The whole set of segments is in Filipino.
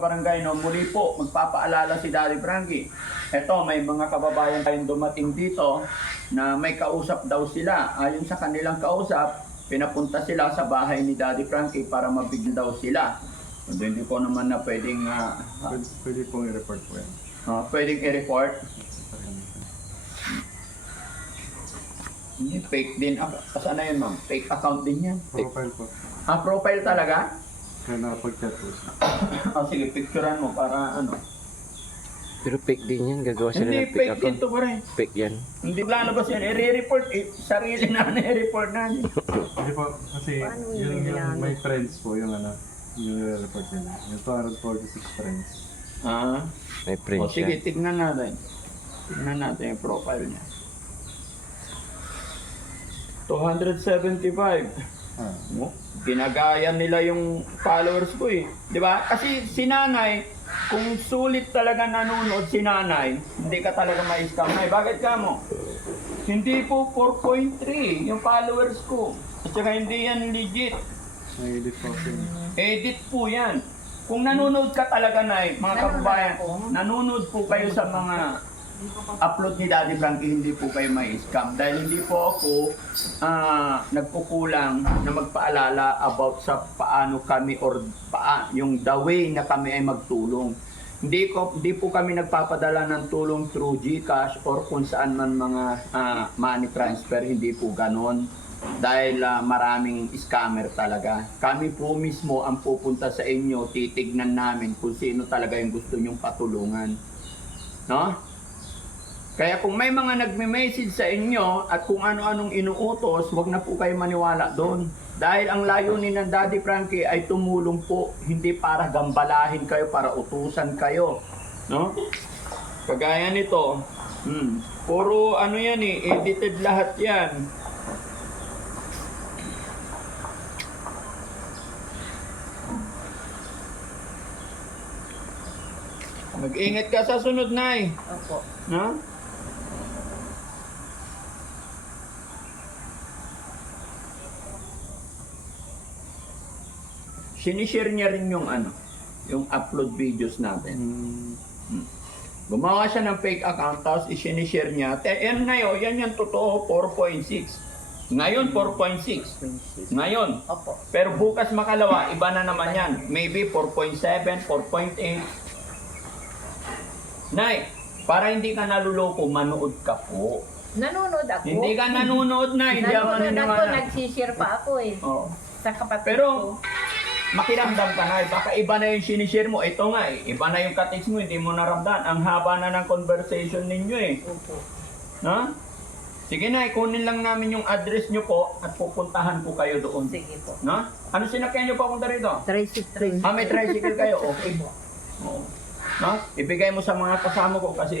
kabarangay, no, muli po, magpapaalala si Daddy Frankie. Eto, may mga kababayan tayong dumating dito na may kausap daw sila. Ayon sa kanilang kausap, pinapunta sila sa bahay ni Daddy Frankie para mabigyan daw sila. So, hindi ko naman na pwedeng Pwede pong i-report po yan. pwedeng i-report. Hindi, fake din. Saan na yun, ma'am? Fake account din yan. Profile po. Profile talaga? Kaya nakapag-chat po siya. Sige, picturean mo para ano. Pero fake din yan, gagawa sila Hindi, ng fake fake account. ito pa rin. Fake yan. Hindi lalabas yan. I-report. Sarili na i-report na. Hindi po, kasi yung may friends po, yung yung i-report nila. Yung 246 friends. May print O sige, siya. tignan natin. Tignan natin yung profile niya. 275. Ginagaya nila yung followers ko eh. Di ba? Kasi si nanay, kung sulit talaga nanonood si nanay, hindi ka talaga ma-scam. Nay, bakit ka mo? Hindi po 4.3 yung followers ko. At saka hindi yan legit. May edit po siya. Edit po yan. Kung nanonood ka talaga, Nay, mga kababayan, nanonood po kayo sa mga upload ni Daddy Frankie, hindi po kayo may scam. Dahil hindi po ako nagkukulang na magpaalala about sa paano kami or yung the way na kami ay magtulong. Hindi po kami nagpapadala ng tulong through GCash or kung saan man mga money transfer, hindi po ganon. Dahil maraming scammer talaga. Kami po mismo ang pupunta sa inyo, titignan namin kung sino talaga yung gusto nyong patulungan. No? Kaya kung may mga nagme-message sa inyo at kung ano-anong inuutos, wag na po kayo maniwala doon. Dahil ang layunin ng Daddy Frankie ay tumulong po, hindi para gambalahin kayo, para utusan kayo. No? Kagaya nito, puro ano yan eh, edited lahat yan. Mag-ingat ka sa sunod, Nay. Opo. No? Sinishare niya rin yung yung upload videos natin. Gumawa siya ng fake account, tapos isinishare niya. Yan ngayon, yan yung totoo, 4.6. Ngayon, 4.6. Ngayon. Opo. Pero bukas makalawa, iba na naman yan. Maybe 4.7, 4.8. Nay, para hindi ka naluloko, manood ka po. Nanonood ako. Hindi ka nanonood na, hindi ako Nanonood ako, naniniwala. nagsishare pa ako eh. Oo. Sa kapatid Pero, ko. makiramdam ka na, baka iba na yung sinishare mo. Ito nga eh, iba na yung ka-text mo, hindi mo naramdaman. Ang haba na ng conversation ninyo eh. Opo. No? Sige na, kunin lang namin yung address nyo po at pupuntahan po kayo doon. Sige po. No? Ano sinakyan nyo papunta rito? Tricycle. May tricycle kayo? Okay po. Oo. No? Ibigay mo sa mga kasama ko kasi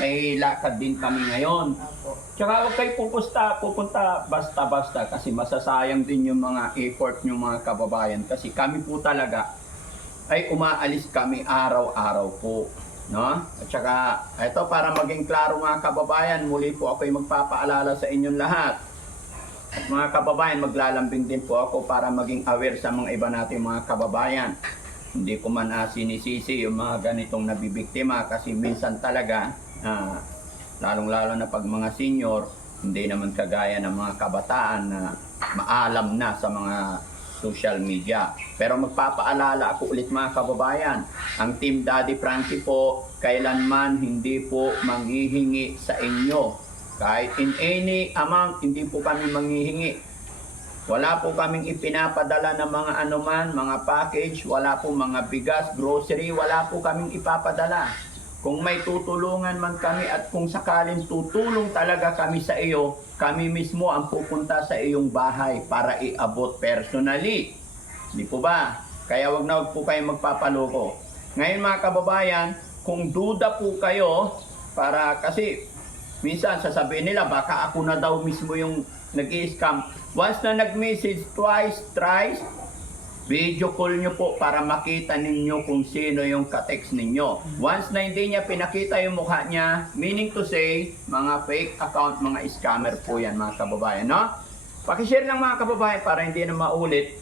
may lakad din kami ngayon. Opo. Tsaka huwag kayo pupunta basta-basta kasi masasayang din yung mga effort ng mga kababayan kasi kami po talaga ay umaalis kami araw-araw po. No? At saka ito para maging klaro mga kababayan, muli po ako ay magpapaalala sa inyong lahat. At mga kababayan, maglalambing din po ako para maging aware sa mga iba nating mga kababayan. Hindi ko man sinisisi yung mga ganitong nabibiktima kasi minsan talaga lalong-lalo na pag mga senior, hindi naman kagaya ng mga kabataan na maalam na sa mga social media. Pero magpapaalala ako ulit mga kababayan, ang Team Daddy Frankie po, kailanman hindi po manghihingi sa inyo. Kahit in any amount, hindi po kami manghihingi. Wala po kaming ipinapadala ng mga anuman, mga package, wala po mga bigas, grocery, wala po kaming ipapadala. Kung may tutulungan man kami at kung sakaling tutulong talaga kami sa iyo, kami mismo ang pupunta sa iyong bahay para iabot personally. Di po ba? Kaya wag na wag po kayo magpapaloko. Ngayon mga kababayan, kung duda po kayo, para kasi minsan sasabihin nila baka ako na daw mismo yung nag-i-scam. Once na nag-message twice, thrice, video call nyo po para makita ninyo kung sino yung ka-text ninyo. Once na hindi niya pinakita yung mukha niya, meaning to say, mga fake account, mga scammer po yan mga kababayan, no? Pakishare lang mga kababayan para hindi na maulit.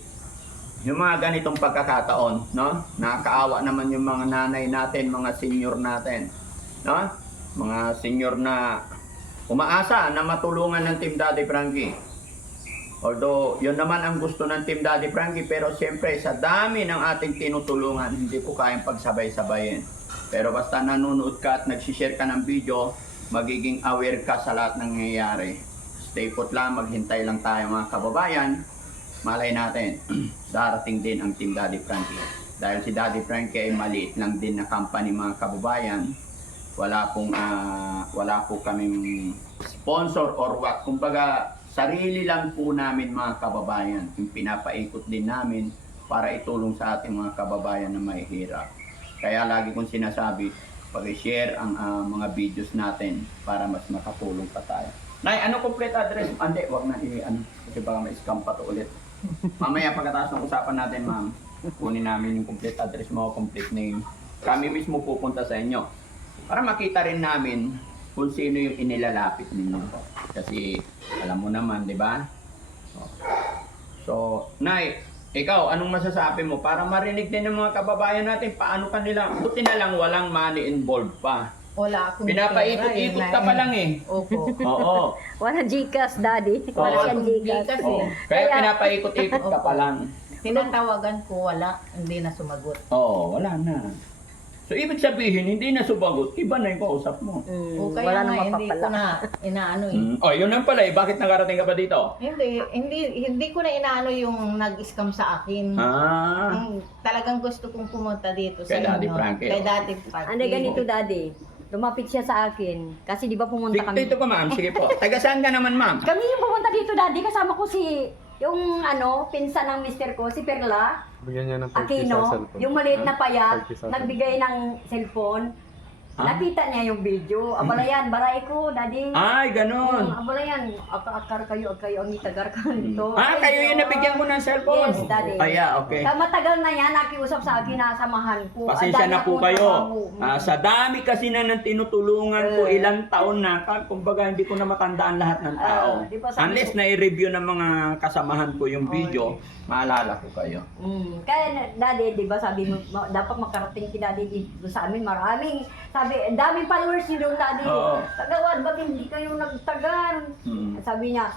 yung mga ganitong pagkakataon, no? Nakakaawa naman yung mga nanay natin, mga senior natin, no? Mga senior na umaasa na matulungan ng Team Daddy Frankie. Although, yun naman ang gusto ng Team Daddy Frankie, pero siyempre sa dami ng ating tinutulungan, hindi po kayang pagsabay-sabayin. Pero basta nanonood ka at nagsishare ka ng video, magiging aware ka sa lahat ng nangyayari. Stay put lang, maghintay lang tayo mga kababayan. Malay natin, darating din ang Team Daddy Frankie. Dahil si Daddy Frankie ay maliit lang din na company mga kababayan. Wala po kaming sponsor or what. Kumbaga, sarili lang po namin mga kababayan. Yung pinapaikot din namin para itulong sa ating mga kababayan na may hirap. Kaya lagi kong sinasabi, pag-share ang mga videos natin para mas makatulong pa tayo. Nay, ano complete address? Hindi, wag na ano, kasi baka may scam pa to ulit. Mamaya pagkatapos ng usapan natin, ma'am, kunin namin yung complete address mo, complete name. Kami mismo pupunta sa inyo para makita rin namin kung sino yung inilalapit ninyo. Kasi alam mo naman, di ba? So, Nay, ikaw, anong masasabi mo? Para marinig din ng mga kababayan natin, paano kanila, buti na lang walang money involved pa. Wala akong Pinapaikot-ikot ka pa lang eh. Opo. Oo. Wala Gcash, daddy. Oo. Wala siyang Gcash. Gcash. Oo. Kaya pinapaikot-ikot ka pa lang. Tinatawagan ko, wala. Hindi na sumagot. Oo, wala na. So, ibig sabihin, hindi na subagot, iba na yung kausap mo. O kaya Wala nga, namang hindi ko papala. na inaano eh. Oh, yun lang pala eh. Bakit nakarating ka pa dito? Hindi ko na inaano yung nag-scam sa akin. Ah. Talagang gusto kong pumunta dito sa Kay Daddy inyo. Frankie, Kay oh. Daddy Frankie. Ano ganito, daddy? Lumapit siya sa akin. Kasi di ba pumunta kami. Dito ka ma'am, sige po. Taga saan ka naman ma'am? Kami yung pumunta dito, daddy. Kasama ko si, yung pinsan ng mister ko, si Perla Bigyan niya ng 5 sa Aquino. cellphone. Yung maliit na payat, 5 sa nagbigay ng cellphone. Ah? Nakita niya yung video. Abala yan, baray ko, daddy. Ay, ganun. Abala yan, akar kayo ang itagar ka nito. Ah, kayo yung nabigyan ko ng cellphone? Yes, daddy. Ay, yeah, okay. Matagal na yan, nakiusap sa akin na samahan ko. Pasensya Ang dami na po akong kayo. nabago. Sa dami kasi na ng tinutulungan ko, ilang taon na, kumbaga hindi ko na matandaan lahat ng tao. di ba sabi Unless ko- na-review ng mga kasamahan ko yung video, maalala ko kayo. Kaya daddy, di ba sabi mo, dapat makarating si daddy dito sa amin. Maraming, sabi, daming followers yun yung daddy. Oo. Tagawan, ba't hindi kayo nagtagan? Mm. Sabi niya,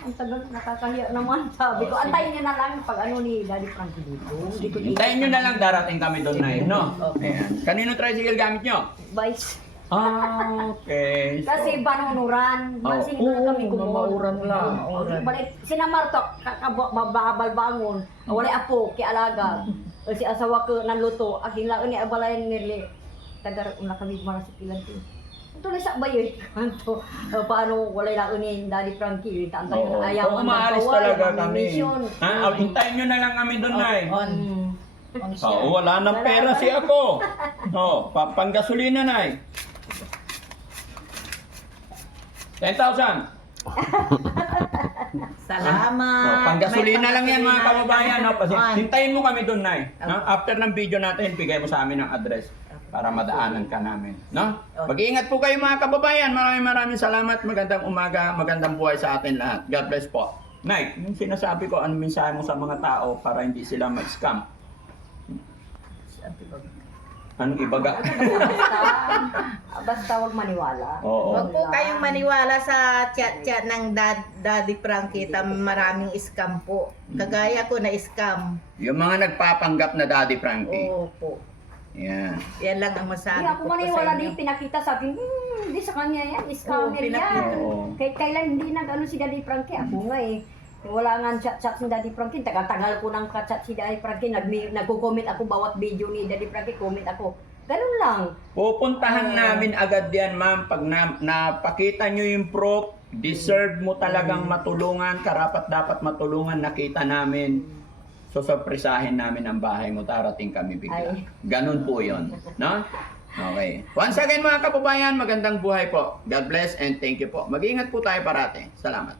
ang tagal, nakakahiya naman. Sabi ko, antayin niyo na lang pag ano ni Daddy Frankie dito. Hindi ko Hintayin nyo na lang darating kami doon na yun, no? Ayan. Kanino tricycle gamit nyo? Vice. Ah, okay. So, Kasi banunuran, Oh. sinunod kami kumon. mamauran lang. Balik, sinamartok, babal bangon, wala apo, kialaga. Si asawa ko nanluto, aking laon ni abalayan nili. Tagar una kami marasipilan ko. Ito na sa bayo kanto. Paano wala laon ni Daddy Frankie, tantay oo. na ayaw Kung umaalis talaga kami. mission. Hintayin nyo na lang kami doon na eh. On. On siya. Wala nang pera si ako. Panggasolina na eh. 10,000. Salamat. Panggasolina lang yan mga kababayan. No? On. Hintayin mo kami doon na eh. No? After ng video natin, bigay mo sa amin ang address para madaanan ka namin. No? Mag-iingat po kayo mga kababayan. Maraming salamat. Magandang umaga, magandang buhay sa atin lahat. God bless po. Nay, yung sinasabi ko, anong mensahe mo sa mga tao para hindi sila ma-scam? Anong ibaga? Basta wag maniwala. Oo. Huwag po kayong maniwala sa chat-chat ng Daddy Frankie. Maraming scam po. Kagaya ko na scam. Yung mga nagpapanggap na Daddy Frankie. Opo. Yan. Yan lang ang masabi Hindi ako ko po sa maniwala inyo. din, pinakita sa akin, hindi sa kanya yan, scammer yan. Oo. Kahit kailan hindi nag-ano si Daddy Frankie, ako nga eh. Wala nga chat-chat si Daddy Frankie, tagal-tagal ko nang ka-chat si Daddy Frankie, nagko-comment ako bawat video ni Daddy Frankie, comment ako. Ganun lang. Pupuntahan namin agad yan, ma'am. Pag napakita nyo yung proof, deserve mo talagang matulungan, karapat dapat matulungan, nakita namin. So, sorpresahin namin ang bahay mo, darating kami bigla. Ay. Ganun po yun. No? Okay. Once again mga kababayan, magandang buhay po. God bless and thank you po. Mag-iingat po tayo parate. Salamat.